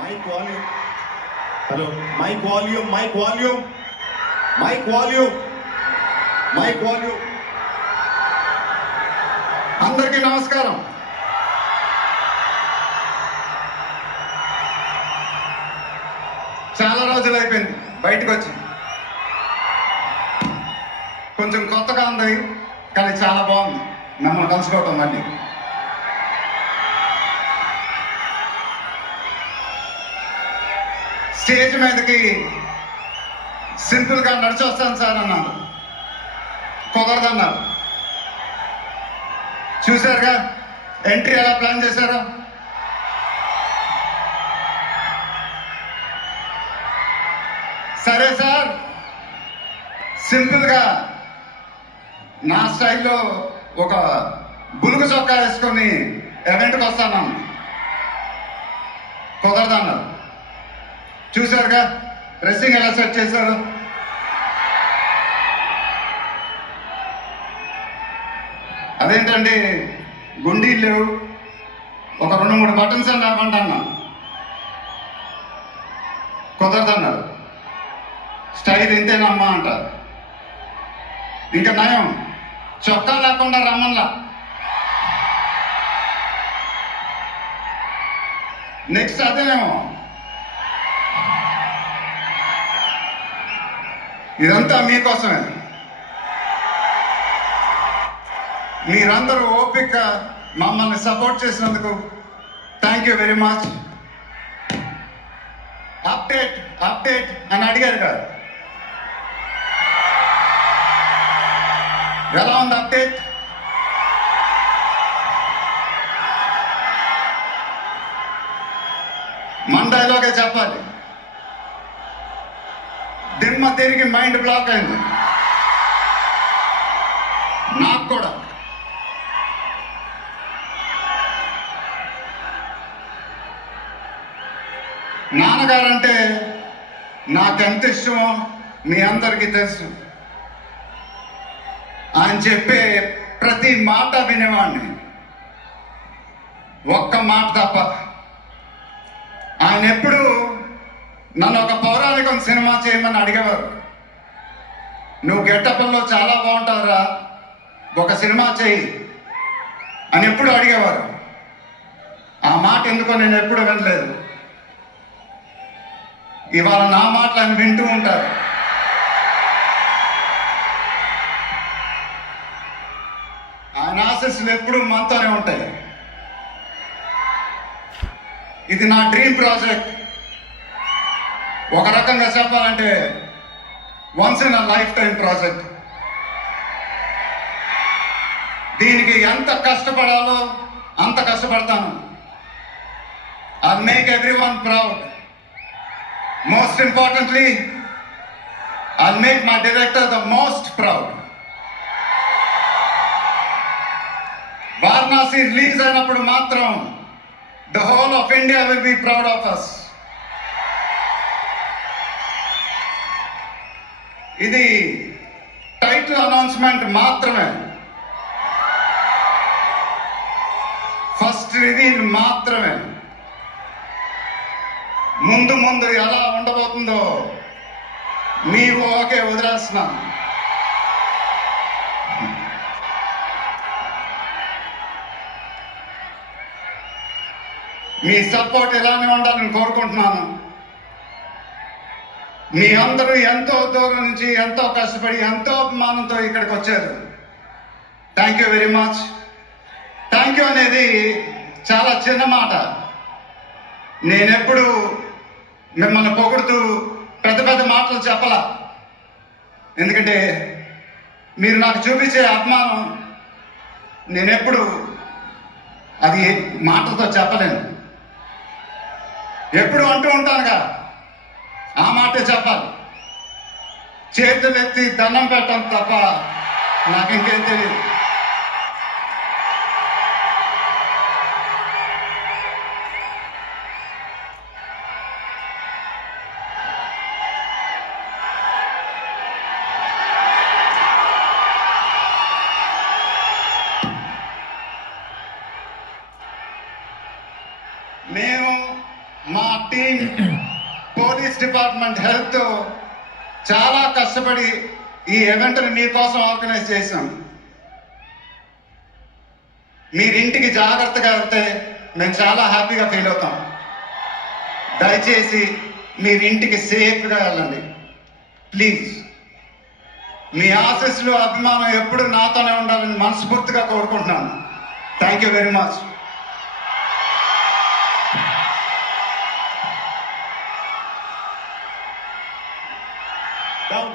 Mic volume. Hello, mic volume, mic volume, mic volume, mic volume. అందరికీ నమస్కారం. చాలా రోజులు అయిపోయింది బయటకు వచ్చి. కొంచెం కొత్తగా ఉంది, కానీ చాలా బాగుంది మిమ్మల్ని కలుసుకోవటం. మళ్ళీ స్టేజ్ మీదకి సింపుల్గా నడిచి వస్తాను సార్ అన్నారు. కుదరదన్నారు. చూశారుగా ఎంట్రీ ఎలా ప్లాన్ చేశారో. సరే సార్, సింపుల్గా నా స్టైల్లో ఒక బులుగు చొక్కా వేసుకొని ఈవెంట్కి వస్తాను. కుదరదన్నారు. చూశారుగా డ్రెస్సింగ్ ఎలా సెట్ చేశారు. అదేంటండి గుండీలు లేవు, ఒక 2-3 బటన్స్ అని లేకుండా అన్నా. కుదరదన్నారు. స్టైల్ ఇంతేనమ్మా అంటారు. ఇంకా నయం, చొక్కా లేకుండా రమ్మన్లా. నెక్స్ట్ అదేనేమో. ఇదంతా మీకోసమే. మీరందరూ ఓపిక మమ్మల్ని సపోర్ట్ చేసినందుకు thank you very much. Update update అని అడిగారు కదా, ఎలా ఉంది అప్డేట్? మన డైలాగే చెప్పాలి. దిమ్మ తిరిగి మైండ్ బ్లాక్ అయింది నాకు కూడా. నాన్నగారంటే నాకెంత ఇష్టమో మీ అందరికీ తెలుసు. ఆయన చెప్పే ప్రతి మాట వినేవాడిని, ఒక్క మాట తప్ప. ఆయన ఎప్పుడు నన్ను ఒక పౌరాణికం సినిమా చేయమని అడిగేవారు. నువ్వు గెట్టపల్లో చాలా బాగుంటావురా, ఒక సినిమా చేయి అని ఎప్పుడు అడిగేవారు. ఆ మాట ఎందుకో నేను ఎప్పుడు వినలేదు. ఇవాళ నా మాటలు ఆయన వింటూ ఉంటారు. ఆయన ఆశీస్సులు ఎప్పుడు మనతోనే ఉంటాయి. ఇది నా డ్రీమ్ ప్రాజెక్ట్. ఒక రకంగా చెప్పాలంటే once in a life time project. దీనికి ఎంత కష్టపడాలో అంత కష్టపడతాను. I'll make everyone proud. Most importantly, I'll make my director the most proud. Varanasi release అయినప్పుడు మాత్రం the whole of India will be proud of us. ఇది title announcement మాత్రమే, first reveal మాత్రమే. ముందు ముందు ఎలా ఉండబోతుందో మీ ఓకే వదిలేస్తున్నాను. మీ సపోర్ట్ ఇలానే ఉండాలని కోరుకుంటున్నాను. మీ అందరూ ఎంతో దూరం నుంచి ఎంతో కష్టపడి ఎంతో అభిమానంతో ఇక్కడికి వచ్చారు. Thank you very much. Thank you అనేది చాలా చిన్న మాట. నేనెప్పుడు మిమ్మల్ని పొగుడుతూ పెద్ద పెద్ద మాటలు చెప్పలా. ఎందుకంటే మీరు నాకు చూపించే అభిమానం నేనెప్పుడు అది మాటలతో చెప్పలేను. ఎప్పుడు అంటూ ఉంటానుగా, ఆ మాటే చెప్పాలి. చేతులు ఎత్తి దండం పెట్టడం తప్ప నాకు ఇంకేం తెలియదు. మేము మా మా టీం, పోలీస్ డిపార్ట్మెంట్, హెల్త్ చాలా కష్టపడి ఈ ఈవెంట్ని మీకోసం ఆర్గనైజ్ చేశాం. మీరింటికి జాగ్రత్తగా వెళ్తే మేము చాలా హ్యాపీగా ఫీల్ అవుతాం. దయచేసి మీరింటికి సేఫ్గా వెళ్ళండి ప్లీజ్. మీ ఆశీస్సులు, అభిమానం ఎప్పుడు నాతోనే ఉండాలని మనస్ఫూర్తిగా కోరుకుంటున్నాను. Thank you very much. Down.